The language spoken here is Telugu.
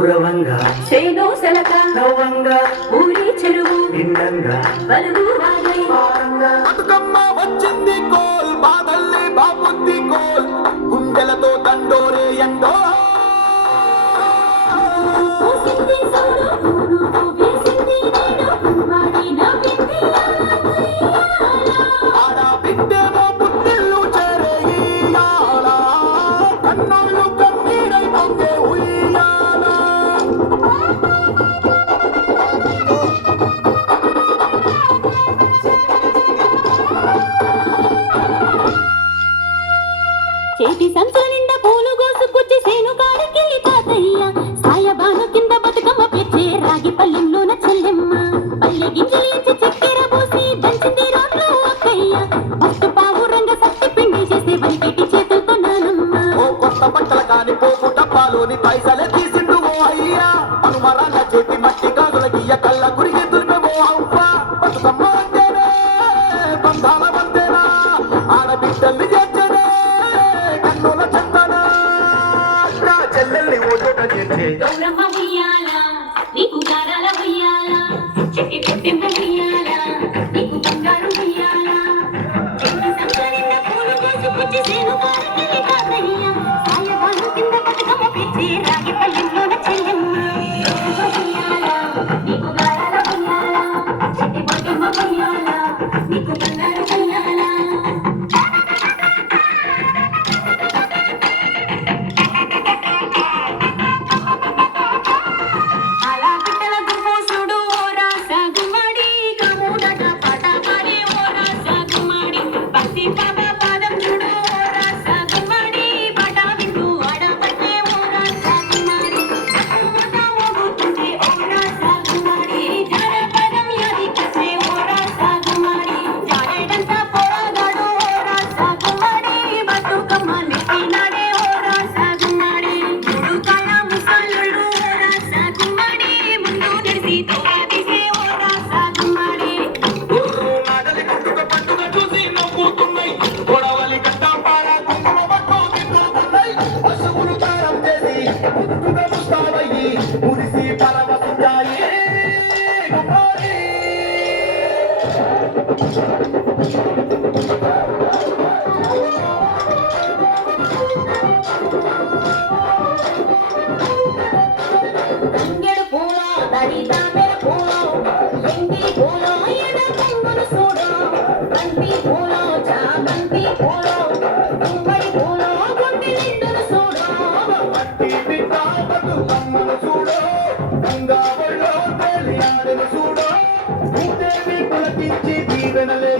కురవంగా చేను సెలక నవ్వంగా ఊరి చెరువు భిన్నంగా బలుగు వాగై బతుకమ్మ వచ్చింది కోల్ బాదల్లి బాబుద్ది కోల్ గుండెలతో దండోరే ఎండో పోసింది సౌరు ఊరు వేసింది నేడు మాడి నవ్వింది ఆడ బిడ్డేమో పుట్టిల్లు చేరేయాల కన్నోళ్ళు కన్నీరై పొంగే ఉయ్యాల చేతి సంచుల నిండా పూలు గోసుకొచ్చి సేను కాడికెళ్ళి తాతయ్య సాయబాను కింద బతుకమ్మ పెచ్చే రాగి పల్లెంలోన చెల్లెమ్మ పల్లె గింజలు ఇచ్చి చక్కెర పోసి దంచింది రోడ్లు అక్కయ్య పట్టు పావు రంగ సత్తి పిండి చేసే వరికెట్టి చేతులతో నానమ్మ ఓ కొత్త బట్టల కాని పోపు డబ్బాలోని పైసలే తీసిండు ఓ అయ్యా అనుమరాల చేతి మట్టి గాజుల గియ్య కళ్ళ గురిగి దుర్గమో అవ్వ బతుకమ్మ అంటేనే బంధాల వంతేనా ఆడబిడ్డల్ని చేర్చనే కన్నుల చందనా నా చెల్లెల్ని ఓ చోట చేర్చే గౌరమ్మ ఉయ్యాల నీకు గారాల ఉయ్యాల చెట్టి పుట్టింపు ఉయ్యాల నీకు బంగారు ఉయ్యాల చెట్టి సంచుల నిండా పూలు గోసుకొచ్చి సేను కాడికెళ్ళి తాతయ్య సాయబాను కింద బతుకమ్మ పెచ్చే రాగి పల్లెంలోన చెల్లెమ్మ ఉయ్యాల నీకు గారాల ఉయ్యాల చెట్టి పుట్టింపు ఉయ్యాల నీకు బంగారు ఉయ్యాల అలా పిట్టల గుమ్మోసుడు ఓ రాస గుమ్మడి కముడట పాట పాడి ఓ రాస గుమ్మడి పసి పాప పాదం చూడు ఓ రాస గుమ్మడి పాట వింటూ ఆడపట్టే ఓ రాస గుమ్మడి అమ్ముత ఊగుతుంటే ఓ రాస గుమ్మడి జానపదం యాది కసే ఓ రాస గుమ్మడి జానేడంత పోరాగాడు ఓ రాస గుమ్మడి బతుకమ్మ నెట్టినాడే ఓ రాస గుమ్మడి మూడు కాళ్ళ ముసలుడు ఓ రాస గుమ్మడి ముందు నడిసి తోడేసే ఓ రాస గుమ్మడి గుర్రు నాగలి గుండుక పండుగ చూసి నవ్వుతున్నాయి గొడవలి గడ్డ పార కుంకుమ పట్టు తిరుగుతున్నాయి పశువులు దారం చేసి ముద్దుగా ముస్తాబయ్యి మురిసి పరవశించాయి గుమ్మడి తంగెడు పూలో దడి తామెర పూలో ఎంగి పూలో ఎడ పొంగులు చూడు బంతి పూలో చామంతి పూలో గుమ్మడి పూలో గుండె నిండును చూడు పట్టి బిడ్డ బతుకమ్మను చూడు గంగా ఒళ్ళో తేలియాడను చూడు భూదేవి పులకించి దీవెనలే